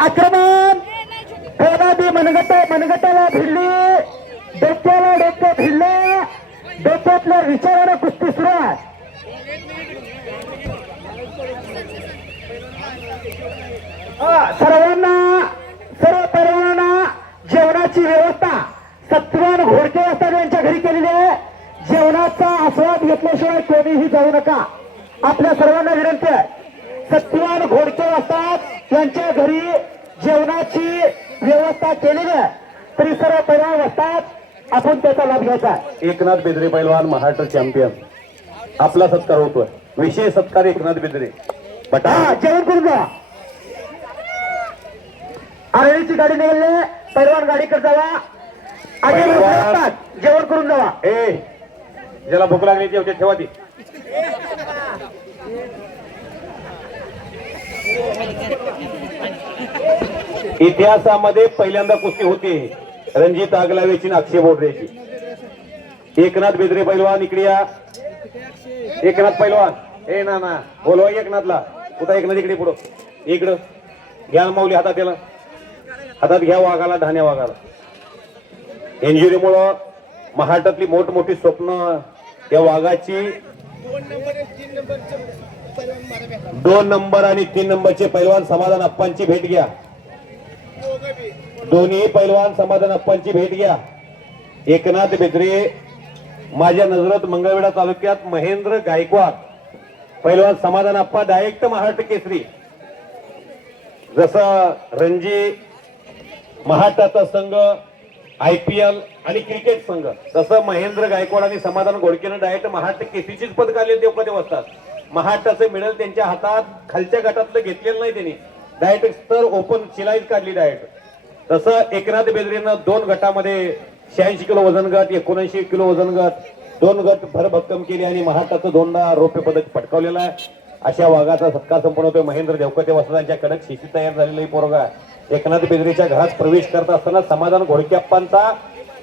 आक्रमण कोणाबी मनगटाला भिडली, डोक्याला डोकं भिडलं, डोक्यातल्या विचारानं कुस्ती सुरू आहे. सर्व पैलवानांना जेवणाची व्यवस्था सत्वान घोडके असतात यांच्या घरी केलेली आहे. जेवणाचा आस्वाद घेतल्याशिवाय कोणीही जाऊ नका. आपल्या सर्वांना विनंती आहे. सत्वान घोडके असतात यांच्या घरी जेवणाची व्यवस्था केलेली आहे. तरी सर्व पैलवान असतात, आपण त्याचा लाभ घ्यायचा. एकनाथ बेदरे पैलवान महाराष्ट्र चॅम्पियन, आपला सत्कार होतोय. विशेष सत्कार एकनाथ बेदरे. बटा जेवण करून जा. आरळीची गाडी निघाली, पैलवान गाडीकडे जावा. जेवण करून जावा. ज्याला भूक लागली जेवते ठेवा ती. इतिहासामध्ये पहिल्यांदा कुस्ती होती रणजित आगलावेची आणि अक्षय बोडरेची. एकनाथ बेदरे पैलवान इकडे या. एकनाथ पैलवान ना बोलवा एकनाथला. कुठं एकनाथ इकडे पुढं इकडं घ्या माऊली हातात. त्याला हातात घ्या वाघाला, धान्या वाघाला. इंजुरीमुळं महाराष्ट्रातली मोठमोठी स्वप्न या वाघाची 2 नंबर आणि 3 नंबरचे पैलवान समाधान अप्पांची भेट घ्या. दोन्ही पैलवान समाधान अप्पांची भेट घ्या. एकनाथ बेदरे माझ्या नजरात मंगळवेढा तालुक्यात महेंद्र गायकवाड पैलवान समाधान अप्पा डायरेक्ट महाराष्ट्र केसरी. जसं रणजी महाराष्ट्राचा संघ, IPL आणि क्रिकेट संघ, तसं महेंद्र गायकवाड आणि समाधान घोडकेनं डायरेक्ट महाराष्ट्र केसरीचीच पदक आले. देवकते असतात. महाराष्ट्राचं मेडल त्यांच्या हातात खालच्या गटातलं घेतलेलं नाही त्यांनी. डायरेक्ट स्तर ओपन शिलाईच काढली डायरेक्ट. तसं एकनाथ बेदरेनं 2 गटामध्ये 86 किलो वजन गट, 79 किलो वजन गट 2 गट भरभक्कम केले आणि महाराष्ट्राचं 2दा रौप्य पदक पटकावलेलं आहे. अशा वाघाचा सत्कार संपन्न होतोय. महेंद्र देवकते वसतांच्या कडक शिशी तयार झालेली पोरगा एकनाथ बेदरेच्या घरात प्रवेश करत असताना समाधान घोडके अप्पांचा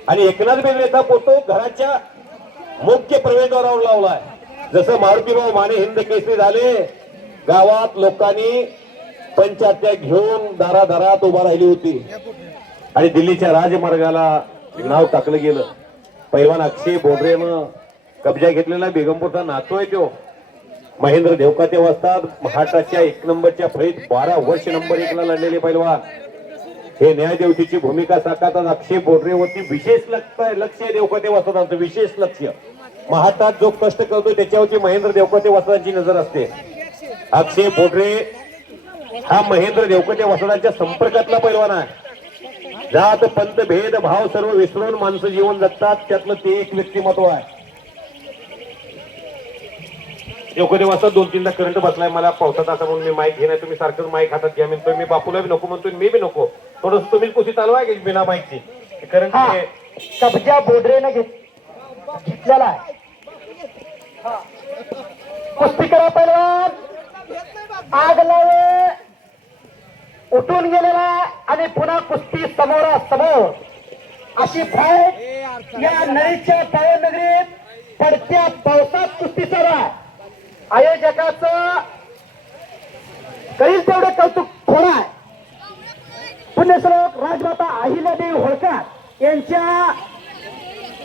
आणि एकनाथ बेदरेचा फोटो घराच्या मुख्य प्रवेशद्वारावर लावलाय. जसं मारुतीभाऊ माने हिंद केसरी झाले, गावात लोकांनी पंचाहत्या घेऊन दारादारात उभा राहिली होती आणि दिल्लीच्या राजमार्गाला नाव टाकलं गेलं. पैलवान अक्षय बोडरेनं कब्जा घेतलेला बेगमपूरचा नातू आहे तो. महेंद्र देवकते असतात. महाराष्ट्राच्या 1 नंबरच्या फळीत 12 वर्ष नंबर 1 ला लढलेले पैलवान. हे न्यायदेवतेची भूमिका साकारतात अक्षय बोडरेवरती विशेष लक्ष देवकते वसतांचं विशेष लक्ष. महाराष्ट्रात जो कष्ट करतो त्याच्यावरती महेंद्र देवकते वसतांची नजर असते. अक्षय बोडरे हा महेंद्र देवकते वसतांच्या संपर्कातला पैलवान आहे. जात पंत भेद भाव सर्व विसरून माणसं जीवन जगतात, त्यातलं ते एक व्यक्तिमत्व आहे. देवकते वाजता 2-3दा करंट बसलाय. मला पावसात असं म्हणून मी माईक घेणार. तुम्ही सारखंच माईक हातात घ्या म्हणतोय. मी बापूला बी नको म्हणतोय, मी बी नको. थोडस तुम्हीच कुस्ती चालवा की बिना माईकची. करंट कब्जा बोडरेनं घेतलेला आहे. कुस्ती करा पैलवान. आग लावे उठून गेलेला आणि पुन्हा कुस्ती समोरासमोर अशी फाईट या नळीच्या पावनगरीत पडत्या पावसात कुस्ती चालू आहे. आयोजकाचं करील तेवढे कौतुक थोडं आहे. पुण्यश्लोक राजमाता अहिल्यादेवी होळकर यांच्या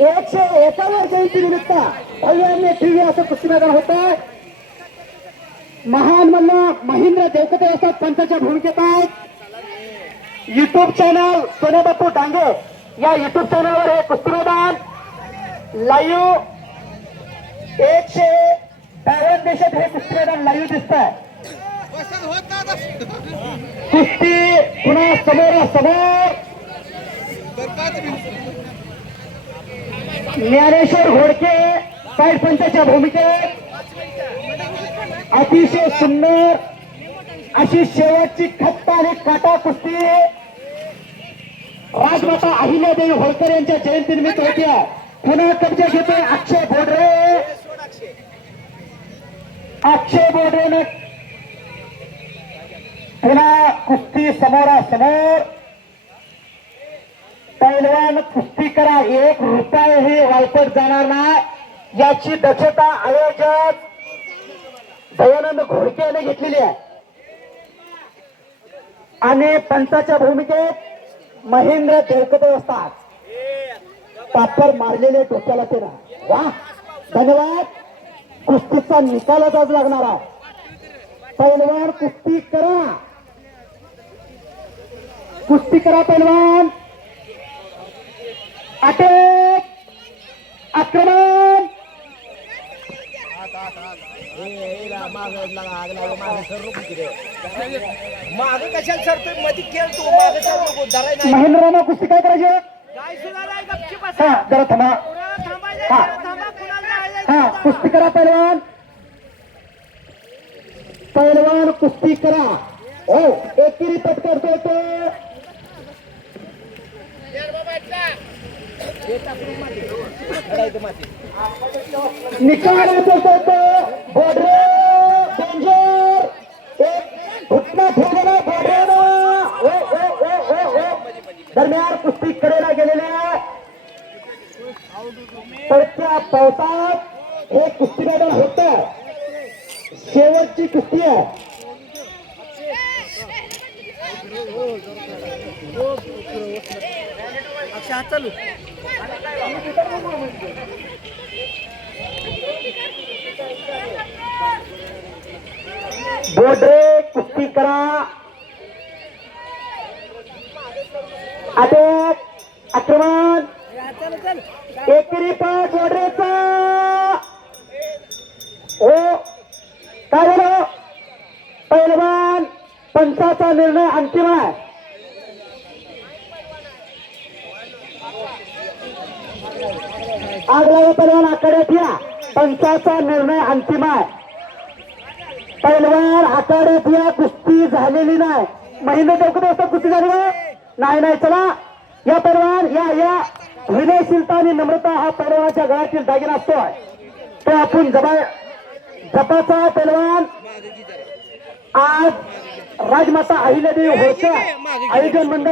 101व्या जयंती निमित्त भव्याने TV असं कुस्ती मैदान होत आहे. महान मल्ल महेंद्र देवकते असतात पंचाच्या भूमिकेत आहेत. युट्यूब चॅनल सोने बापू डांगे या युट्यूब चॅनलवर हे कुस्ती मैदान लाईव्ह 152 देशात हे कुस्ती मैदान लाईव्ह दिसत आहे. कुस्ती पुन्हा समोरासमोर ज्ञानेश्वर घोडके साईड पंचाच्या भूमिकेत अतिशय सुंदर अशी शेवटची खट्ट आणि काटा कुस्ती राजमाता अहिल्यादेवी होळकर यांच्या जयंतीनिमित्त होती. पुन्हा कब्जा घेतोय अक्षय बोडरे. अक्षय बोडरेने पुन्हा कुस्ती समोरासमोर. पैलवान कुस्ती करा, 1 रुपयाही वायपट जाणार नाही याची दक्षता आयोजक दयानंद घोडके यांनी घेतलेली आहे. आणि पंचाच्या भूमिकेत महेंद्र देवकते असतात. पापर मारलेले डोक्याला ते ना. वा धन्यवाद. कुस्तीचा निकालच आज लागणार आहे. पैलवान कुस्ती करा, कुस्ती करा पैलवान. अटक, आक्रमण. माग कशाला सरतोय मध्ये खेळतो माग सरतो धराय नाही महेंद्रांना कुस्ती काय करायची? काय सुद्धा नाही गपची बस हा जरा थांबा. थांबायचं हा. थांबा कुणाला हा कुस्ती करा पैलवान. पैलवान कुस्ती करा. हो एकेरी पटकवतोय तो. निकालाचा तो बॉर्डर डेंजर. एक घुटना ठेवलेला बॉर्डर. दरम्यान कुस्ती कडेला गेलेल्या पडत्या पावसात हे कुस्ती मैदान होत. शेवटची कुस्ती आहे. अच्छा चालू बोर्डरे कुस्ती करा. अटक, आक्रमण. एकेरी पाठ बोर्डरेचा. हो काय झालं? पैलवान पंचाचा निर्णय अंतिम आहे. आगला पैलवान आखाड्यात या. पंचाचा निर्णय अंतिम आहे. पैलवान आखाड्यात या. कुस्ती झालेली नाही. महेंद्र देवकते असतात कुस्ती झाली नाही. नाही चला या पैलवान या. विनयशीलता आणि नम्रता हा पैलवानाच्या गळ्यातील दागिना असतोय. तो आपण जपाचा पैलवान आज राजमाता अहिल्यादेवी होळकर आयोजन मंडळ